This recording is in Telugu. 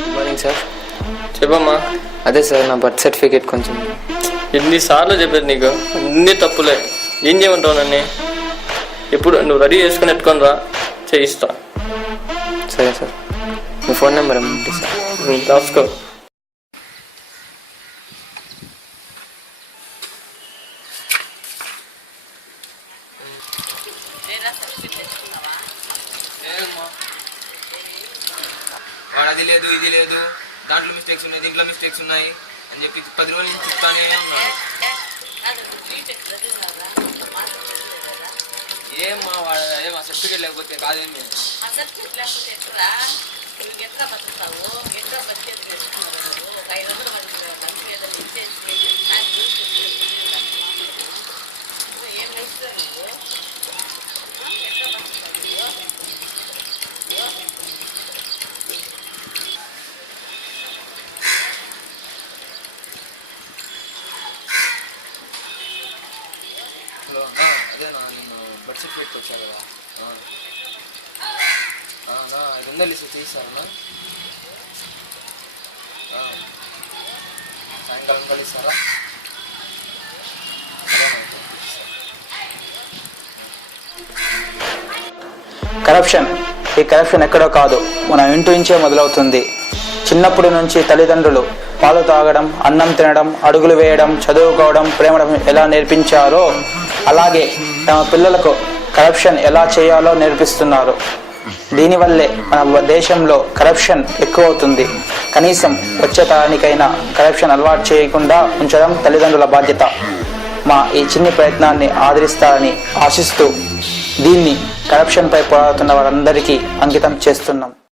Good morning sir. చెప్పమ్మా. అదే సార్, నా బర్త్ సర్టిఫికేట్ కొంచెం. ఎన్నిసార్లు చెప్పేది నీకు, అన్ని తప్పులే. ఏం చేయమంటావు నన్ను? ఇప్పుడు నువ్వు రెడీ చేసుకుని ఎట్టుకొని రా, చేయిస్తా. సరే సార్, మీ ఫోన్ నెంబర్ ఏమంటే సార్? రాసుకో. వాడు అది లేదు ఇది లేదు, దాంట్లో మిస్టేక్స్ ఉన్నాయి, దీంట్లో మిస్టేక్స్ ఉన్నాయి అని చెప్పి 10 రోజుల నుంచి చెప్తానే ఉన్నాడు. ఏమ్మా వాడు అదే మా సర్టిఫికేట్ లేకపోతే కాదేమి. హలో అన్నా, అదేనా నేను బర్త్ సర్టిఫికేట్ వచ్చా కదా, అది ఉందా లిస్ట్ తీస్తారన్నా? సాయంకాలం కలిస్తారా? కరప్షన్. ఈ కరప్షన్ ఎక్కడో కాదు, మన ఇంటి నుంచే మొదలవుతుంది. చిన్నప్పటి నుంచి తల్లిదండ్రులు పాలు తాగడం, అన్నం తినడం, అడుగులు వేయడం, చదువుకోవడం, ప్రేమడం ఎలా నేర్పించారో అలాగే తమ పిల్లలకు కరప్షన్ ఎలా చేయాలో నేర్పిస్తున్నారు. దీనివల్లే మన దేశంలో కరప్షన్ ఎక్కువ అవుతుంది. కనీసం వచ్చే తరానికైనా కరప్షన్ అలవాటు చేయకుండా ఉంచడం తల్లిదండ్రుల బాధ్యత. మా ఈ చిన్ని ప్రయత్నాన్ని ఆదరిస్తారని ఆశిస్తూ దీన్ని కరప్షన్పై పోరాడుతున్న వారందరికీ అంకితం చేస్తున్నాం.